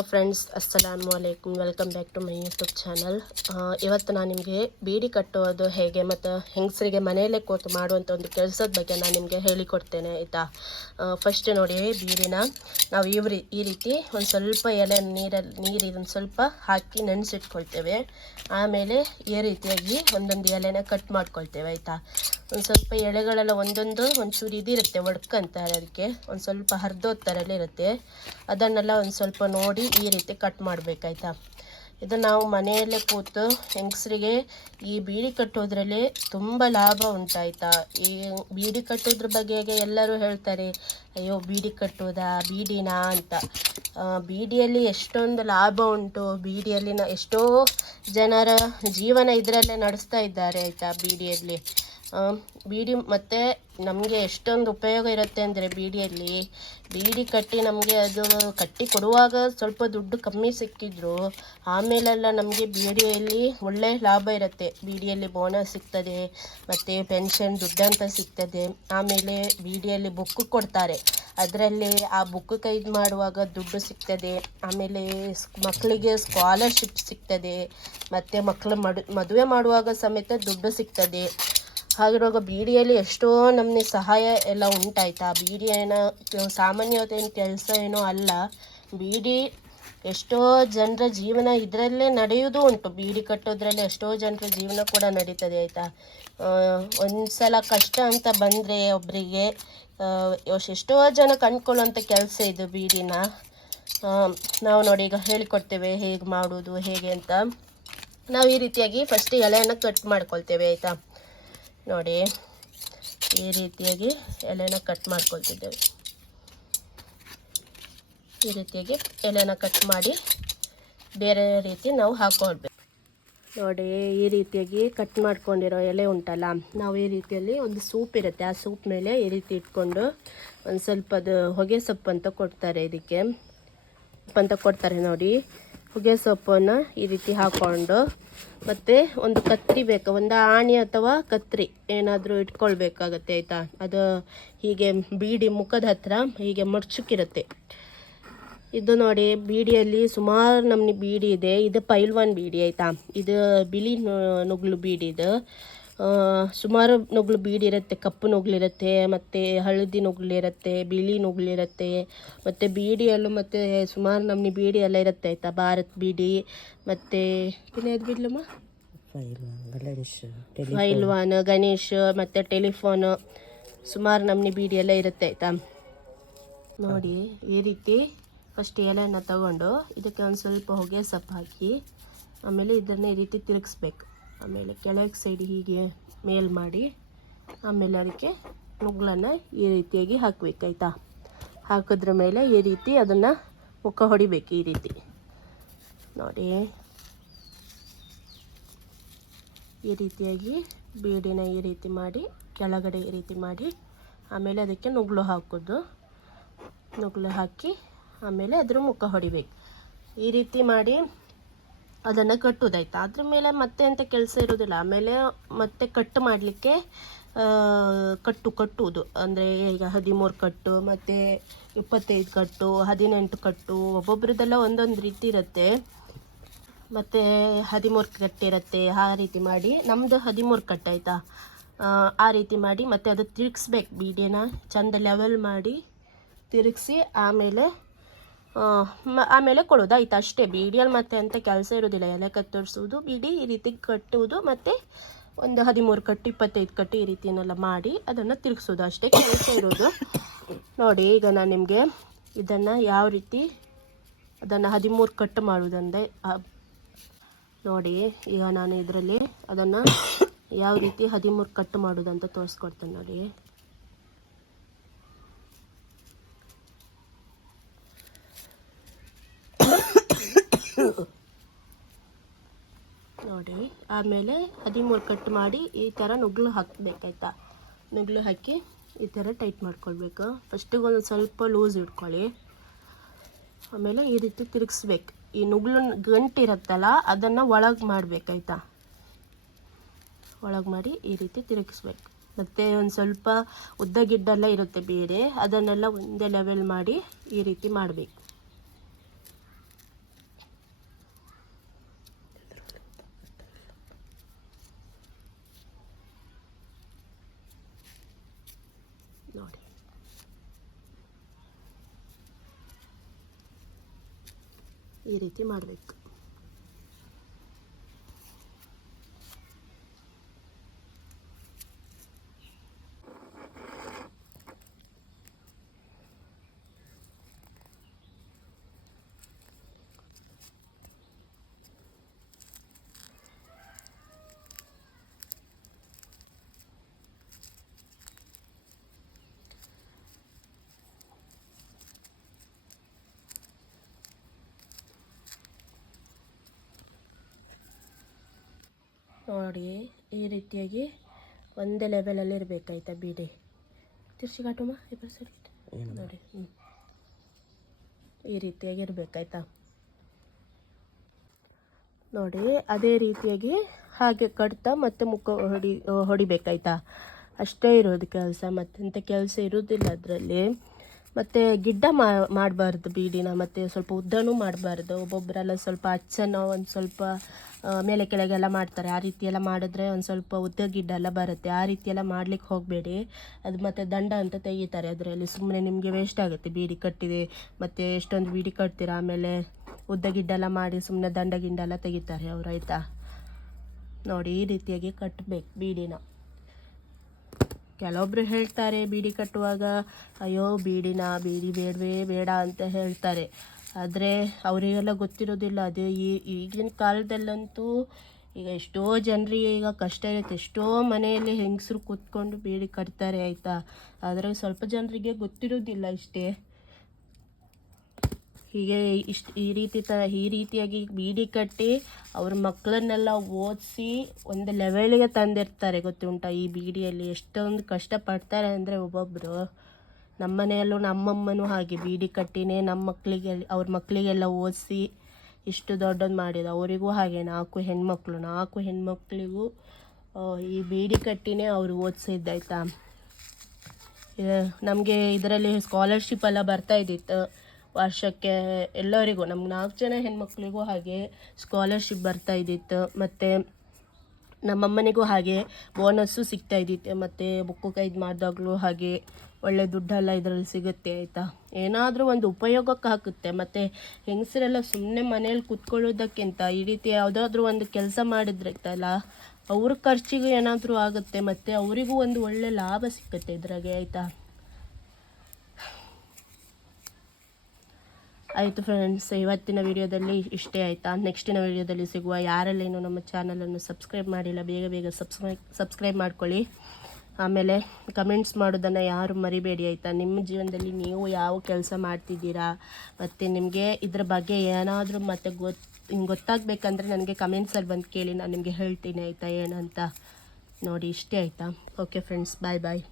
Hello friends, ಅಸ್ಸಲಾಮು ಅಲೈಕುಮ್. Welcome back to my YouTube channel. ಇವತ್ತು ನಾನು ನಿಮಗೆ ಬೀಡಿ ಕಟ್ಟೋದು ಹೇಗೆ ಮತ್ತು ಹೆಂಗಸರಿಗೆ ಮನೆಯಲ್ಲೇ ಕೂತು ಮಾಡುವಂಥ ಒಂದು ಕೆಲಸದ ಬಗ್ಗೆ ನಾನು ನಿಮಗೆ ಹೇಳಿಕೊಡ್ತೇನೆ, ಆಯಿತಾ? ಫಸ್ಟ್ ನೋಡಿ, ಬೀಡಿನ ನಾವು ಇವ್ರಿ, ಈ ರೀತಿ ಒಂದು ಸ್ವಲ್ಪ ಎಲೆ ನೀರಲ್ಲಿ ನೀರು ಸ್ವಲ್ಪ ಹಾಕಿ ನೆನೆಸಿಟ್ಕೊಳ್ತೇವೆ. ಆಮೇಲೆ ಈ ರೀತಿಯಾಗಿ ಒಂದೊಂದು ಎಲೆನ ಕಟ್ ಮಾಡ್ಕೊಳ್ತೇವೆ, ಆಯಿತಾ? ಒಂದು ಸ್ವಲ್ಪ ಎಳೆಗಳೆಲ್ಲ ಒಂದೊಂದು ಒಂಚೂರು ಇದಿರುತ್ತೆ ಒಡ್ಕಂತಾರೆ ಅದಕ್ಕೆ. ಒಂದು ಸ್ವಲ್ಪ ಹರಿದೋದ್ ಇರುತ್ತೆ. ಅದನ್ನೆಲ್ಲ ಒಂದು ಸ್ವಲ್ಪ ನೋಡಿ ಈ ರೀತಿ ಕಟ್ ಮಾಡಬೇಕಾಯ್ತಾ? ಇದು ನಾವು ಮನೆಯಲ್ಲೇ ಕೂತು ಹೆಂಗಸರಿಗೆ ಈ ಬೀಡಿ ಕಟ್ಟೋದ್ರಲ್ಲಿ ತುಂಬ ಲಾಭ ಉಂಟಾಯ್ತಾ? ಈ ಬೀಡಿ ಕಟ್ಟೋದ್ರ ಬಗ್ಗೆ ಎಲ್ಲರೂ ಹೇಳ್ತಾರೆ, ಅಯ್ಯೋ, ಬೀಡಿ ಕಟ್ಟೋದಾ, ಬೀಡಿನಾ? ಅಂತ. ಬೀಡಿಯಲ್ಲಿ ಎಷ್ಟೊಂದು ಲಾಭ ಉಂಟು. ಬೀಡಿಯಲ್ಲಿನ ಎಷ್ಟೋ ಜನರ ಜೀವನ ಇದರಲ್ಲೇ ನಡೆಸ್ತಾ ಇದ್ದಾರೆ ಆಯಿತಾ ಬೀಡಿಯಲ್ಲಿ. ಬೀಡಿ ಮತ್ತು ನಮಗೆ ಎಷ್ಟೊಂದು ಉಪಯೋಗ ಇರುತ್ತೆ ಅಂದರೆ ಬೀಡಿಯಲ್ಲಿ, ಬೀಡಿ ಕಟ್ಟಿ ನಮಗೆ ಅದು ಕಟ್ಟಿ ಕೊಡುವಾಗ ಸ್ವಲ್ಪ ದುಡ್ಡು ಕಮ್ಮಿ ಸಿಕ್ಕಿದ್ರು, ಆಮೇಲೆಲ್ಲ ನಮಗೆ ಬೀಡಿಯಲ್ಲಿ ಒಳ್ಳೆ ಲಾಭ ಇರುತ್ತೆ. ಬೀಡಿಯಲ್ಲಿ ಬೋನಸ್ ಸಿಗ್ತದೆ, ಮತ್ತು ಪೆನ್ಷನ್ ದುಡ್ಡಂತ ಸಿಗ್ತದೆ. ಆಮೇಲೆ ಬೀಡಿಯಲ್ಲಿ ಬುಕ್ ಕೊಡ್ತಾರೆ. ಅದರಲ್ಲಿ ಆ ಬುಕ್ ಕೈದ್ ಮಾಡುವಾಗ ದುಡ್ಡು ಸಿಗ್ತದೆ. ಆಮೇಲೆ ಮಕ್ಕಳಿಗೆ ಸ್ಕಾಲರ್ಶಿಪ್ ಸಿಗ್ತದೆ. ಮತ್ತು ಮಕ್ಕಳು ಮಡು, ಮದುವೆ ಮಾಡುವಾಗ ಸಮೇತ ದುಡ್ಡು ಸಿಗ್ತದೆ. ಹಾಗಿರುವಾಗ ಬೀಡಿಯಲ್ಲಿ ಎಷ್ಟೋ ನಮಗೆ ಸಹಾಯ ಎಲ್ಲ ಉಂಟಾಯ್ತಾ? ಬೀಡಿ ಏನೋ ಸಾಮಾನ್ಯವಾದ ಏನು ಕೆಲಸ ಏನೋ ಅಲ್ಲ. ಬೀಡಿ ಎಷ್ಟೋ ಜನರ ಜೀವನ ಇದರಲ್ಲೇ ನಡೆಯೋದು ಉಂಟು. ಬೀಡಿ ಕಟ್ಟೋದ್ರಲ್ಲಿ ಎಷ್ಟೋ ಜನರ ಜೀವನ ಕೂಡ ನಡೀತದೆ, ಆಯಿತಾ? ಒಂದು ಸಲ ಕಷ್ಟ ಅಂತ ಬಂದರೆ ಒಬ್ಬರಿಗೆ ಎಷ್ಟೋ ಜನ ಕಂಡ್ಕೊಳ್ಳೋಂಥ ಕೆಲಸ ಇದು ಬೀಡಿನ. ನಾವು ನೋಡಿ ಈಗ ಹೇಳಿಕೊಡ್ತೇವೆ ಹೇಗೆ ಮಾಡೋದು, ಹೇಗೆ ಅಂತ. ನಾವು ಈ ರೀತಿಯಾಗಿ ಫಸ್ಟ್ ಎಲೆಯನ್ನು ಕಟ್ ಮಾಡ್ಕೊಳ್ತೇವೆ, ಆಯಿತಾ? ನೋಡಿ, ಈ ರೀತಿಯಾಗಿ ಎಲೆನ ಕಟ್ ಮಾಡ್ಕೊಳ್ತಿದ್ದೇವೆ. ಈ ರೀತಿಯಾಗಿ ಎಲೆನ ಕಟ್ ಮಾಡಿ ಬೇರೆ ರೀತಿ ನಾವು ಹಾಕೊಳ್ಬೇಕು. ನೋಡಿ, ಈ ರೀತಿಯಾಗಿ ಕಟ್ ಮಾಡ್ಕೊಂಡಿರೋ ಎಲೆ ಉಂಟಲ್ಲ, ನಾವು ಈ ರೀತಿಯಲ್ಲಿ ಒಂದು ಸೂಪ್ ಇರುತ್ತೆ. ಆ ಸೂಪ್ ಮೇಲೆ ಈ ರೀತಿ ಇಟ್ಕೊಂಡು ಒಂದು ಸ್ವಲ್ಪ ಅದು ಹೊಗೆ ಸೊಪ್ಪು ಅಂತ ಕೊಡ್ತಾರೆ ಇದಕ್ಕೆ. ಸೊಪ್ಪು ಅಂತ ಕೊಡ್ತಾರೆ ನೋಡಿ. ಹೊಗೆ ಸೊಪ್ಪನ್ನು ಈ ರೀತಿ ಹಾಕ್ಕೊಂಡು ಮತ್ತು ಒಂದು ಕತ್ರಿ ಬೇಕು, ಒಂದು ಆಣಿ ಅಥವಾ ಕತ್ರಿ ಏನಾದರೂ ಇಟ್ಕೊಳ್ಬೇಕಾಗತ್ತೆ ಆಯಿತಾ? ಅದು ಹೀಗೆ ಬೀಡಿ ಮುಖದ ಹತ್ರ ಹೀಗೆ ಮಡ್ಚುಕ್ಕಿರುತ್ತೆ ಇದು ನೋಡಿ, ಬೀಡಿಯಲ್ಲಿ ಸುಮಾರು ನಮ್ಮ ಬೀಡಿ ಇದೆ. ಇದು ಪೈಲ್ವಾನ್ ಬೀಡಿ ಆಯಿತಾ? ಇದು ಬಿಳಿ ನುಗ್ಲು ಬೀಡಿ ಇದು. ಸುಮಾರು ನೊಗ್ಲು ಬೀಡಿ ಇರುತ್ತೆ ಕಪ್ಪು ನೊಗ್ಲಿರುತ್ತೆ ಮತ್ತು ಹಳದಿ ನೊಗ್ಲಿರುತ್ತೆ ಬಿಳಿ ನೊಗ್ಲಿರುತ್ತೆ ಮತ್ತು ಬೀಡಿಯಲ್ಲೂ ಮತ್ತು ಸುಮಾರು ನಮ್ನಿ ಬೀಡಿ ಎಲ್ಲ ಇರುತ್ತೆ ಆಯಿತಾ? ಭಾರತ್ ಬೀಡಿ ಮತ್ತು ಇನ್ನೇದು ಬಿಡ್ಲಮ್ಮ? ಫೈಲ್ವಾನ್ ಗಣೇಶ್ ಮತ್ತು ಟೆಲಿಫೋನ್ ಸುಮಾರು ನಮ್ನಿ ಬೀಡಿ ಎಲ್ಲ ಇರುತ್ತೆ ಆಯಿತಾ? ನೋಡಿ ಈ ರೀತಿ ಫಸ್ಟ್ ಎಲೆನ ತಗೊಂಡು ಇದಕ್ಕೆ ಒಂದು ಸ್ವಲ್ಪ ಹೊಗೆ ಸೊಪ್ಪು ಹಾಕಿ ಆಮೇಲೆ ಇದನ್ನು ಈ ರೀತಿ ತಿರುಗಿಸ್ಬೇಕು. ಆಮೇಲೆ ಕೆಳಗೆ ಸೈಡ್ ಹೀಗೆ ಮೇಲ್ ಮಾಡಿ, ಆಮೇಲೆ ಅದಕ್ಕೆ ನುಗ್ಲನ್ನು ಈ ರೀತಿಯಾಗಿ ಹಾಕಬೇಕಾಯ್ತಾ? ಹಾಕಿದ್ರ ಮೇಲೆ ಈ ರೀತಿ ಅದನ್ನು ಮುಖ ಹೊಡಿಬೇಕು ಈ ರೀತಿ. ನೋಡಿ. ಈ ರೀತಿಯಾಗಿ ಬೀಡಿನ ಈ ರೀತಿ ಮಾಡಿ, ಕೆಳಗಡೆ ಈ ರೀತಿ ಮಾಡಿ, ಆಮೇಲೆ ಅದಕ್ಕೆ ನುಗ್ಲು ಹಾಕೋದು. ನುಗ್ಲು ಹಾಕಿ ಆಮೇಲೆ ಅದ್ರ ಮುಖ ಹೊಡಿಬೇಕು. ಈ ರೀತಿ ಮಾಡಿ ಅದನ್ನು ಕಟ್ಟುವುದಾಯ್ತಾ ಅದ್ರ ಮೇಲೆ ಮತ್ತೆ ಅಂತ ಕೆಲಸ ಇರೋದಿಲ್ಲ. ಆಮೇಲೆ ಮತ್ತೆ ಕಟ್ ಮಾಡಲಿಕ್ಕೆ ಕಟ್ಟು ಕಟ್ಟುವುದು ಅಂದರೆ ಈಗ ಹದಿಮೂರು ಕಟ್ಟು, ಮತ್ತು ಇಪ್ಪತ್ತೈದು ಕಟ್ಟು, ಹದಿನೆಂಟು ಕಟ್ಟು, ಒಬ್ಬೊಬ್ರದ್ದೆಲ್ಲ ಒಂದೊಂದು ರೀತಿ ಇರುತ್ತೆ. ಮತ್ತು ಹದಿಮೂರು ಕಟ್ಟಿರುತ್ತೆ ಆ ರೀತಿ ಮಾಡಿ ನಮ್ಮದು ಹದಿಮೂರು ಕಟ್ಟಾಯ್ತಾ ಆ ರೀತಿ ಮಾಡಿ ಮತ್ತು ಅದು ತಿರುಗಿಸ್ಬೇಕು. ಬೀಡಿನ ಚಂದ ಲೆವೆಲ್ ಮಾಡಿ ತಿರುಗಿಸಿ, ಆಮೇಲೆ ಆಮೇಲೆ ಕೊಡೋದು. ಆಯ್ತು, ಅಷ್ಟೇ. ಬೀಡಿಯಲ್ಲಿ ಮತ್ತೆ ಅಂತ ಕೆಲಸ ಇರೋದಿಲ್ಲ. ಎಲೆ ಕತ್ತರಿಸೋದು ಬಿಡಿ ಈ ರೀತಿ ಕಟ್ಟುವುದು, ಮತ್ತು ಒಂದು ಹದಿಮೂರು ಕಟ್ಟು, ಇಪ್ಪತ್ತೈದು ಕಟ್ಟು ಈ ರೀತಿಯನ್ನೆಲ್ಲ ಮಾಡಿ ಅದನ್ನು ತಿರುಗಿಸೋದು. ಅಷ್ಟೇ ಕೆಲಸ ಇರೋದು. ನೋಡಿ, ಈಗ ನಾನು ನಿಮಗೆ ಇದನ್ನು ಯಾವ ರೀತಿ ಅದನ್ನು ಹದಿಮೂರು ಕಟ್ಟು ಮಾಡುವುದಂದೆ ನೋಡಿ, ಈಗ ನಾನು ಇದರಲ್ಲಿ ಅದನ್ನು ಯಾವ ರೀತಿ ಹದಿಮೂರು ಕಟ್ಟು ಮಾಡೋದಂತ ತೋರಿಸ್ಕೊಡ್ತೇನೆ ನೋಡಿ ನೋಡಿ. ಆಮೇಲೆ ಹದಿಮೂರು ಕಟ್ ಮಾಡಿ ಈ ಥರ ನುಗ್ಲು ಹಾಕಬೇಕಾಯ್ತಾ? ನುಗ್ಲು ಹಾಕಿ ಈ ಥರ ಟೈಟ್ ಮಾಡ್ಕೊಳ್ಬೇಕು. ಫಸ್ಟಿಗೆ ಒಂದು ಸ್ವಲ್ಪ ಲೂಸ್ ಇಟ್ಕೊಳ್ಳಿ. ಆಮೇಲೆ ಈ ರೀತಿ ತಿರುಗಿಸ್ಬೇಕು. ಈ ನುಗ್ಲು ಗಂಟಿರುತ್ತಲ್ಲ, ಅದನ್ನು ಒಳಗೆ ಮಾಡಬೇಕಾಯ್ತಾ? ಒಳಗೆ ಮಾಡಿ ಈ ರೀತಿ ತಿರುಗಿಸ್ಬೇಕು. ಮತ್ತು ಒಂದು ಸ್ವಲ್ಪ ಉದ್ದ ಗಿಡ್ಡೆಲ್ಲ ಇರುತ್ತೆ ಬೇರೆ, ಅದನ್ನೆಲ್ಲ ಒಂದೇ ಲೆವೆಲ್ ಮಾಡಿ ಈ ರೀತಿ ಮಾಡಬೇಕು ನೋಡಿ ಈ ರೀತಿ ಮಾಡಬೇಕು. ನೋಡಿ ಈ ರೀತಿಯಾಗಿ ಒಂದೇ ಲೆವೆಲಲ್ಲಿ ಇರಬೇಕಾಯ್ತಾ ಬೀಡಿ. ತಿರ್ಸಿ ಕಾಟುಮ ಇಬ್ಬರು ಸರಿ ನೋಡಿ ಹ್ಞೂ ಈ ರೀತಿಯಾಗಿ ಇರಬೇಕಾಯ್ತಾ. ನೋಡಿ ಅದೇ ರೀತಿಯಾಗಿ ಹಾಗೆ ಕಟ್ತಾ ಮತ್ತೆ ಮುಖ ಹೊಡಿ ಹೊಡಿಬೇಕಾಯ್ತಾ. ಅಷ್ಟೇ ಇರೋದು ಕೆಲಸ ಮತ್ತೆಂಥ ಕೆಲಸ ಇರೋದಿಲ್ಲ ಅದರಲ್ಲಿ. ಮತ್ತು ಗಿಡ್ಡ ಮಾಡಬಾರ್ದು ಬೀಡಿನ, ಮತ್ತು ಸ್ವಲ್ಪ ಉದ್ದನೂ ಮಾಡಬಾರ್ದು. ಒಬ್ಬೊಬ್ಬರೆಲ್ಲ ಸ್ವಲ್ಪ ಅಚ್ಚನ ಒಂದು ಸ್ವಲ್ಪ ಮೇಲೆ ಕೆಳಗೆಲ್ಲ ಮಾಡ್ತಾರೆ. ಆ ರೀತಿ ಎಲ್ಲ ಮಾಡಿದ್ರೆ ಒಂದು ಸ್ವಲ್ಪ ಉದ್ದ ಗಿಡ್ಡ ಎಲ್ಲ ಬರುತ್ತೆ. ಆ ರೀತಿ ಎಲ್ಲ ಮಾಡ್ಲಿಕ್ಕೆ ಹೋಗಬೇಡಿ. ಅದು ಮತ್ತು ದಂಡ ಅಂತ ತೆಗಿತಾರೆ ಅದರಲ್ಲಿ. ಸುಮ್ಮನೆ ನಿಮಗೆ ವೇಸ್ಟ್ ಆಗುತ್ತೆ ಬೀಡಿ ಕಟ್ಟಿದೆ, ಮತ್ತು ಎಷ್ಟೊಂದು ಬೀಡಿ ಕಟ್ತೀರಾ, ಆಮೇಲೆ ಉದ್ದ ಗಿಡ್ಡೆಲ್ಲ ಮಾಡಿ ಸುಮ್ಮನೆ ದಂಡ ಗಿಂಡ ಎಲ್ಲ ತೆಗಿತಾರೆ ಅವ್ರು, ಆಯಿತಾ? ನೋಡಿ, ಈ ರೀತಿಯಾಗಿ ಕಟ್ಟಬೇಕು ಬೀಡಿನ. ಕೆಲವೊಬ್ರು ಹೇಳ್ತಾರೆ, ಬೀಡಿ ಕಟ್ಟುವಾಗ, ಅಯ್ಯೋ, ಬೀಡಿನ, ಬೀಡಿ ಬೇಡವೇ, ಬೇಡ ಅಂತ ಹೇಳ್ತಾರೆ. ಆದರೆ ಅವರಿಗೆಲ್ಲ ಗೊತ್ತಿರೋದಿಲ್ಲ. ಅದು ಈ ಈಗಿನ ಕಾಲದಲ್ಲಂತೂ ಈಗ ಎಷ್ಟೋ ಜನರಿಗೆ ಈಗ ಕಷ್ಟ ಇರುತ್ತೆ. ಎಷ್ಟೋ ಮನೆಯಲ್ಲಿ ಹೆಂಗಸರು ಕೂತ್ಕೊಂಡು ಬೀಡಿ ಕಟ್ತಾರೆ, ಆಯಿತಾ? ಆದರೆ ಸ್ವಲ್ಪ ಜನರಿಗೆ ಗೊತ್ತಿರೋದಿಲ್ಲ ಇಷ್ಟೇ. ಹೀಗೆ ಇಷ್ಟು ಈ ರೀತಿ ತ, ಈ ರೀತಿಯಾಗಿ ಬೀಡಿ ಕಟ್ಟಿ ಅವ್ರ ಮಕ್ಕಳನ್ನೆಲ್ಲ ಓದಿಸಿ ಒಂದು ಲೆವೆಲಿಗೆ ತಂದಿರ್ತಾರೆ. ಗೊತ್ತುಂಟ? ಈ ಬೀಡಿಯಲ್ಲಿ ಎಷ್ಟೊಂದು ಕಷ್ಟಪಡ್ತಾರೆ ಅಂದರೆ ಒಬ್ಬೊಬ್ಬರು ನಮ್ಮ ಮನೆಯಲ್ಲೂ ನಮ್ಮಮ್ಮನೂ ಹಾಗೆ ಬೀಡಿ ಕಟ್ಟಿನೇ ನಮ್ಮ ಮಕ್ಕಳಿಗೆ ಅವ್ರ ಮಕ್ಕಳಿಗೆಲ್ಲ ಓದಿಸಿ ಇಷ್ಟು ದೊಡ್ಡದು ಮಾಡಿದ. ಅವರಿಗೂ ಹಾಗೆ ನಾಲ್ಕು ಹೆಣ್ಮಕ್ಳು, ನಾಲ್ಕು ಹೆಣ್ಮಕ್ಳಿಗೂ ಈ ಬೀಡಿ ಕಟ್ಟಿನೇ ಅವರು ಓದಿಸಿದ್ದಾಯ್ತಾ? ನಮಗೆ ಇದರಲ್ಲಿ ಸ್ಕಾಲರ್ಶಿಪ್ ಎಲ್ಲ ಬರ್ತಾ ಇದ್ದಿತ್ತು. ವರ್ಷಕ್ಕೆ ಎಲ್ಲರಿಗೂ ನಮ್ಮ ನಾಲ್ಕು ಜನ ಹೆಣ್ಮಕ್ಳಿಗೂ ಹಾಗೆ ಸ್ಕಾಲರ್ಶಿಪ್ ಬರ್ತಾ ಇದ್ದಿತ್ತು ಮತ್ತು ನಮ್ಮಮ್ಮನಿಗೂ ಹಾಗೆ ಬೋನಸ್ಸು ಸಿಗ್ತಾ ಇದ್ದಿತ್ತು ಮತ್ತು ಬುಕ್ಕು ಕೈದು ಮಾಡಿದಾಗಲೂ ಹಾಗೆ ಒಳ್ಳೆ ದುಡ್ಡೆಲ್ಲ ಇದರಲ್ಲಿ ಸಿಗುತ್ತೆ, ಆಯಿತಾ? ಏನಾದರೂ ಒಂದು ಉಪಯೋಗಕ್ಕೆ ಹಾಕುತ್ತೆ. ಮತ್ತು ಹೆಂಗಸರೆಲ್ಲ ಸುಮ್ಮನೆ ಮನೇಲಿ ಕೂತ್ಕೊಳ್ಳೋದಕ್ಕಿಂತ ಈ ರೀತಿ ಯಾವುದಾದ್ರೂ ಒಂದು ಕೆಲಸ ಮಾಡಿದ್ರೈತಲ್ಲ ಅವ್ರ ಖರ್ಚಿಗೂ ಏನಾದರೂ ಆಗುತ್ತೆ, ಮತ್ತು ಅವರಿಗೂ ಒಂದು ಒಳ್ಳೆ ಲಾಭ ಸಿಕ್ಕುತ್ತೆ ಇದ್ರಾಗೆ, ಆಯಿತಾ? ಆಯಿತು ಫ್ರೆಂಡ್ಸ್ ಇವತ್ತಿನ ವಿಡಿಯೋದಲ್ಲಿ ಇಷ್ಟೇ ಆಯಿತಾ? ನೆಕ್ಸ್ಟಿನ ವಿಡಿಯೋದಲ್ಲಿ ಸಿಗುವ ಯಾರಲ್ಲೇನು ನಮ್ಮ ಚಾನಲನ್ನು ಸಬ್ಸ್ಕ್ರೈಬ್ ಮಾಡಿಲ್ಲ, ಬೇಗ ಬೇಗ ಸಬ್ಸ್ಕ್ರೈ ಸಬ್ಸ್ಕ್ರೈಬ್ ಮಾಡ್ಕೊಳ್ಳಿ. ಆಮೇಲೆ ಕಮೆಂಟ್ಸ್ ಮಾಡೋದನ್ನು ಯಾರು ಮರಿಬೇಡಿ ಆಯಿತಾ? ನಿಮ್ಮ ಜೀವನದಲ್ಲಿ ನೀವು ಯಾವ ಕೆಲಸ ಮಾಡ್ತಿದ್ದೀರಾ? ಮತ್ತು ನಿಮಗೆ ಇದ್ರ ಬಗ್ಗೆ ಏನಾದರೂ ಮತ್ತೆ ಗೊತ್ತು ಹಿಂಗೆ ಗೊತ್ತಾಗಬೇಕಂದ್ರೆ ನನಗೆ ಕಮೆಂಟ್ಸಲ್ಲಿ ಬಂದು ಕೇಳಿ, ನಾನು ನಿಮಗೆ ಹೇಳ್ತೀನಿ ಆಯಿತಾ, ಏನಂತ? ನೋಡಿ, ಇಷ್ಟೇ ಆಯಿತಾ? ಓಕೆ ಫ್ರೆಂಡ್ಸ್ ಬಾಯ್ ಬಾಯ್